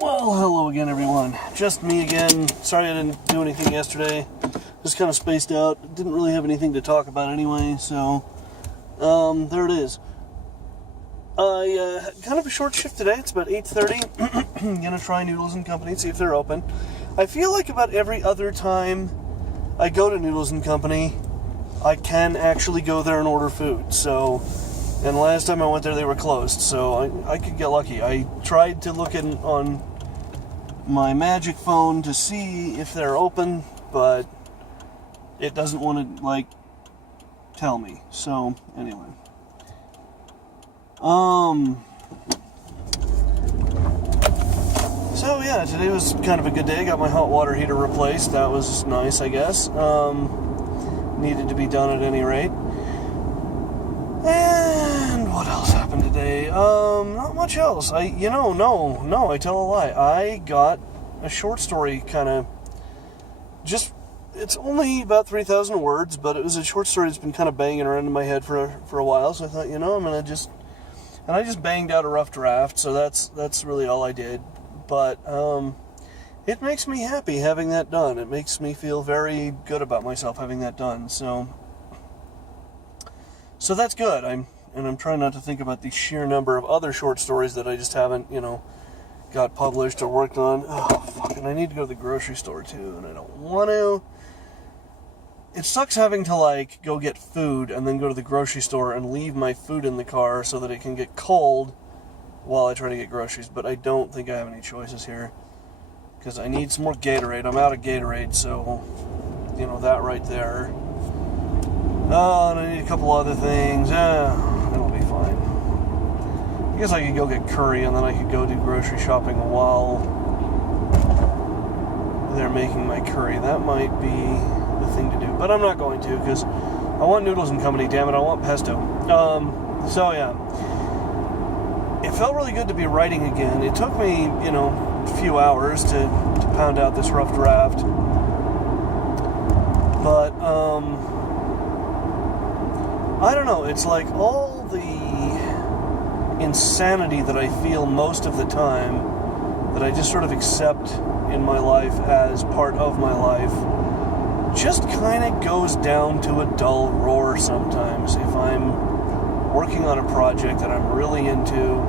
Well, hello again, everyone. Just me again. Sorry I didn't do anything yesterday. Just kind of spaced out. Didn't really have anything to talk about anyway, so there it is. Kind of a short shift today. It's about 8:30. Gonna try Noodles & Company, see if they're open. I feel like about every other time I go to Noodles & Company, I can actually go there and order food. So, and last time I went there, they were closed, so I could get lucky. I tried to look on my Magic phone to see if they're open, but it doesn't want to, tell me. So, anyway. So yeah, today was kind of a good day. Got my hot water heater replaced. That was nice, I guess. Needed to be done at any rate. And what else happened today? Not much else. I tell a lie. I got a short story it's only about 3,000 words, but it was a short story that's been kind of banging around in my head for a while, so I thought, I just banged out a rough draft, so that's really all I did. But it makes me happy having that done. It makes me feel very good about myself having that done. So that's good. I'm trying not to think about the sheer number of other short stories that I just haven't, got published or worked on. Oh, fucking, I need to go to the grocery store too, and I don't want to. It sucks having to, go get food and then go to the grocery store and leave my food in the car so that it can get cold while I try to get groceries, but I don't think I have any choices here, because I need some more Gatorade. I'm out of Gatorade, so, that right there. Oh, and I need a couple other things. It'll be fine. I guess I could go get curry, and then I could go do grocery shopping while they're making my curry. That might be the thing to do, but I'm not going to, because I want Noodles & Company, damn it, I want pesto. So yeah. It felt really good to be writing again. It took me, a few hours to pound out this rough draft. But, I don't know, it's like all the insanity that I feel most of the time, that I just sort of accept in my life as part of my life, just kind of goes down to a dull roar sometimes if I'm working on a project that I'm really into,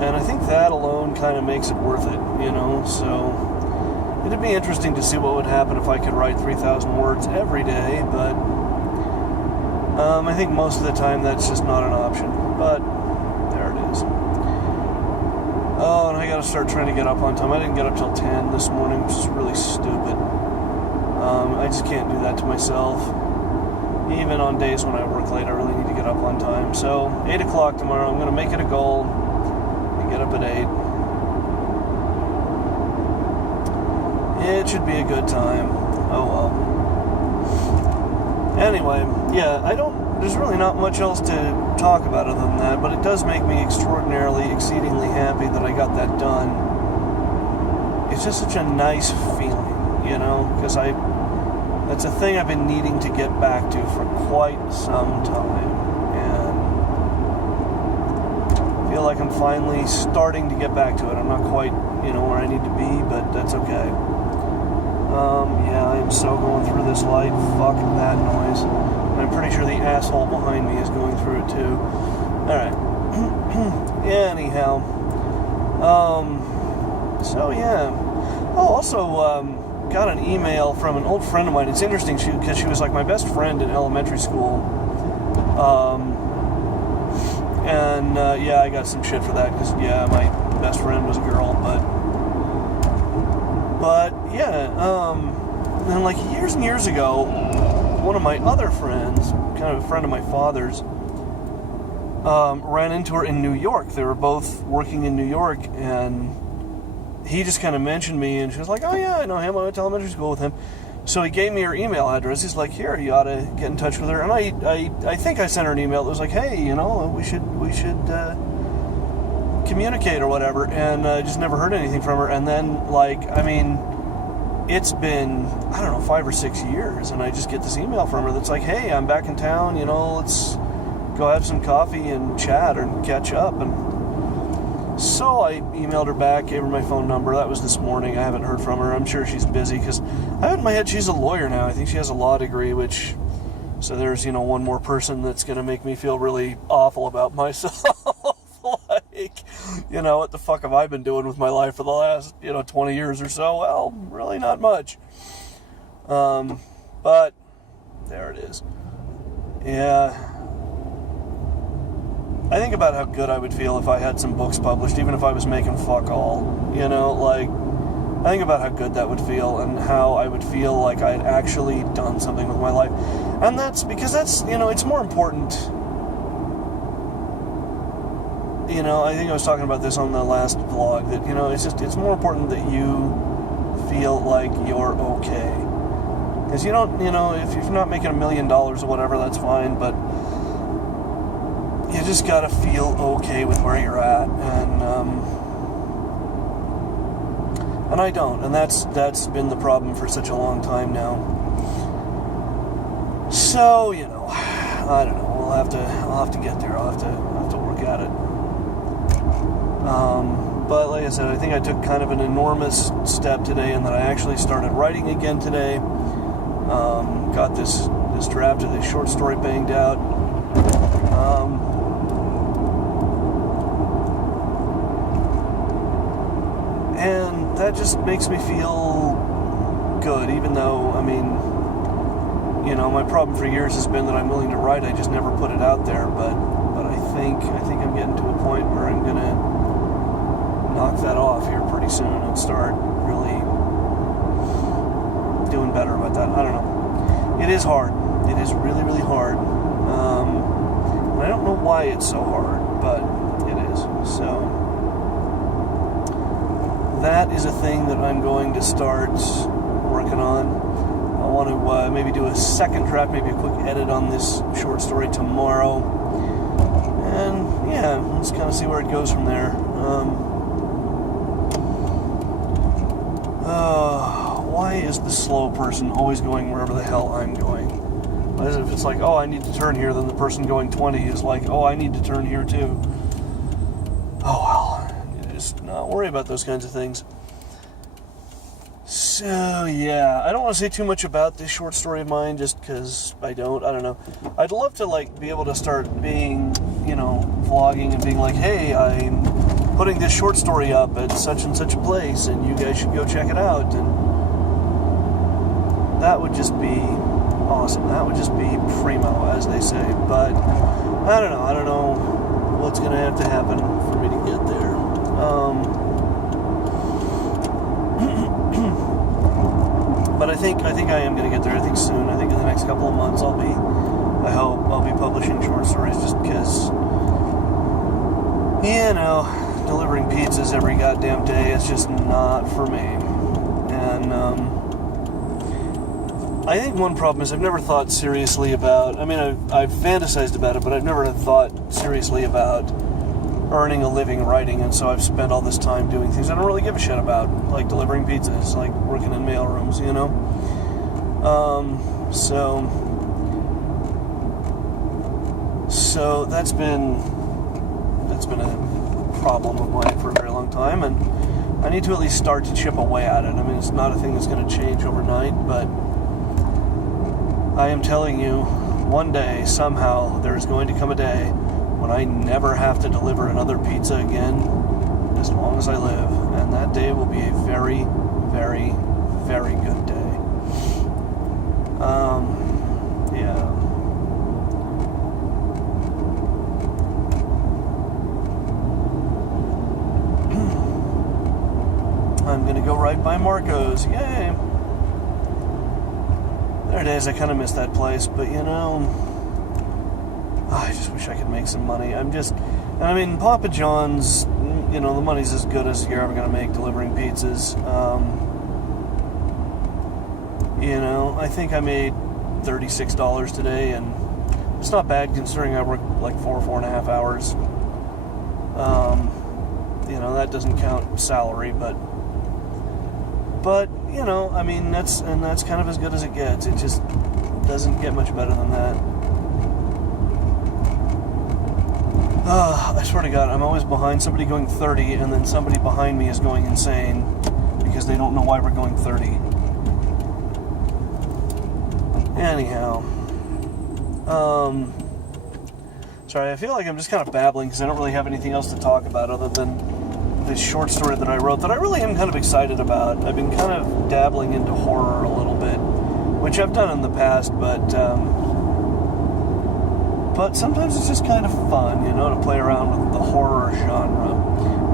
and I think that alone kind of makes it worth it, so it'd be interesting to see what would happen if I could write 3,000 words every day, but I think most of the time that's just not an option, but there it is. Oh, and I gotta start trying to get up on time. I didn't get up till 10 this morning, which is really stupid. I just can't do that to myself. Even on days when I work late, I really need to get up on time. So, 8 o'clock tomorrow, I'm going to make it a goal and get up at 8. It should be a good time. Oh well. Anyway, yeah, there's really not much else to talk about other than that, but it does make me exceedingly happy that I got that done. It's just such a nice feeling, because that's a thing I've been needing to get back to for quite some time, and I feel like I'm finally starting to get back to it. I'm not quite, where I need to be, but that's okay. Yeah, I am so going through this light. Fuck that noise. And I'm pretty sure the asshole behind me is going through it too. Alright. Anyhow. So yeah. Oh, also, got an email from an old friend of mine. It's interesting because she was like my best friend in elementary school. I got some shit for that because, my best friend was a girl, but and like years and years ago, one of my other friends, kind of a friend of my father's, ran into her in New York. They were both working in New York, and he just kind of mentioned me, and she was like, oh yeah, I know him, I went to elementary school with him. So he gave me her email address. He's like, here, you ought to get in touch with her. And I think I sent her an email that was like, hey, we should communicate or whatever. And I just never heard anything from her. And then, it's been, 5 or 6 years, and I just get this email from her that's like, hey, I'm back in town, let's go have some coffee and chat or catch up. And So I emailed her back, gave her my phone number. That was this morning. I haven't heard from her. I'm sure she's busy because I have in my head she's a lawyer now. I think she has a law degree, which... So there's, one more person that's going to make me feel really awful about myself. Like, what the fuck have I been doing with my life for the last, 20 years or so? Well, really not much. But there it is. Yeah. I think about how good I would feel if I had some books published, even if I was making fuck all. I think about how good that would feel and how I would feel like I'd actually done something with my life. And that's because it's more important. I think I was talking about this on the last vlog, that, it's more important that you feel like you're okay. Because you don't, if you're not making $1 million or whatever, that's fine, but you just gotta feel okay with where you're at. And I don't, and that's been the problem for such a long time now. So, I don't know. I'll have to get there. I'll have to work at it. But like I said, I think I took kind of an enormous step today in that I actually started writing again today. Got this draft of this short story banged out. And that just makes me feel good, even though, my problem for years has been that I'm willing to write, I just never put it out there, but I think I'm getting to a point where I'm going to knock that off here pretty soon and start really doing better about that. I don't know. It is hard. It is really, really hard. And I don't know why it's so hard, but it is. So that is a thing that I'm going to start working on. I want to maybe do a second draft, maybe a quick edit on this short story tomorrow. And yeah, let's kind of see where it goes from there. Why is the slow person always going wherever the hell I'm going? As if it's like, oh, I need to turn here, then the person going 20 is like, oh, I need to turn here too. Oh well, just not worry about those kinds of things. So yeah, I don't want to say too much about this short story of mine just because I don't know. I'd love to be able to start being, vlogging and being like, hey, I'm putting this short story up at such and such a place and you guys should go check it out. And that would just be awesome. That would just be primo, as they say. But I don't know what's going to have to happen for me to get there. But I think I am going to get there. I think soon. I think in the next couple of months I hope I'll be publishing short stories just because, delivering pizzas every goddamn day is just not for me. And I think one problem is I've never thought seriously about, I've fantasized about it, but I've never thought seriously about earning a living writing, and so I've spent all this time doing things I don't really give a shit about, like delivering pizzas, like working in mailrooms, So that's been a problem of mine for a very long time, and I need to at least start to chip away at it. It's not a thing that's going to change overnight, but I am telling you, one day, somehow, there's going to come a day when I never have to deliver another pizza again as long as I live. And that day will be a very, very, very good day. Yeah. I'm going to go right by Marco's. Yay! There it is. I kind of miss that place, but I just wish I could make some money. Papa John's, the money's as good as you're ever going to make delivering pizzas. I think I made $36 today, and it's not bad considering I work like 4.5 hours. That doesn't count salary, but that's kind of as good as it gets. It just doesn't get much better than that. I swear to God, I'm always behind somebody going 30, and then somebody behind me is going insane because they don't know why we're going 30. Anyhow, sorry, I feel like I'm just kind of babbling because I don't really have anything else to talk about other than this short story that I wrote that I really am kind of excited about. I've been kind of dabbling into horror a little bit, which I've done in the past, but sometimes it's just kind of fun, to play around with the horror genre.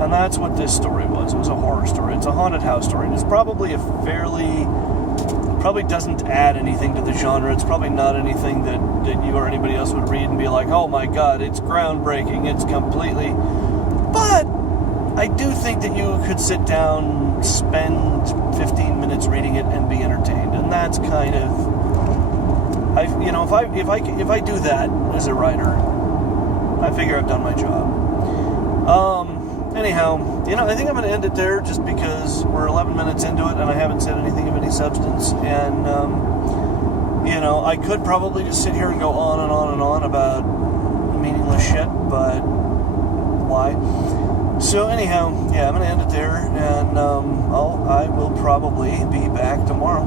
And that's what this story was. It was a horror story. It's a haunted house story. And it's probably probably doesn't add anything to the genre. It's probably not anything that you or anybody else would read and be like, oh my God, it's groundbreaking. It's completely... But I do think that you could sit down, spend 15 minutes reading it and be entertained. And that's kind of... If I do that as a writer, I figure I've done my job. Anyhow, I think I'm going to end it there just because we're 11 minutes into it and I haven't said anything of any substance. And, I could probably just sit here and go on and on and on about meaningless shit, but why? So anyhow, yeah, I'm going to end it there, and I will probably be back tomorrow.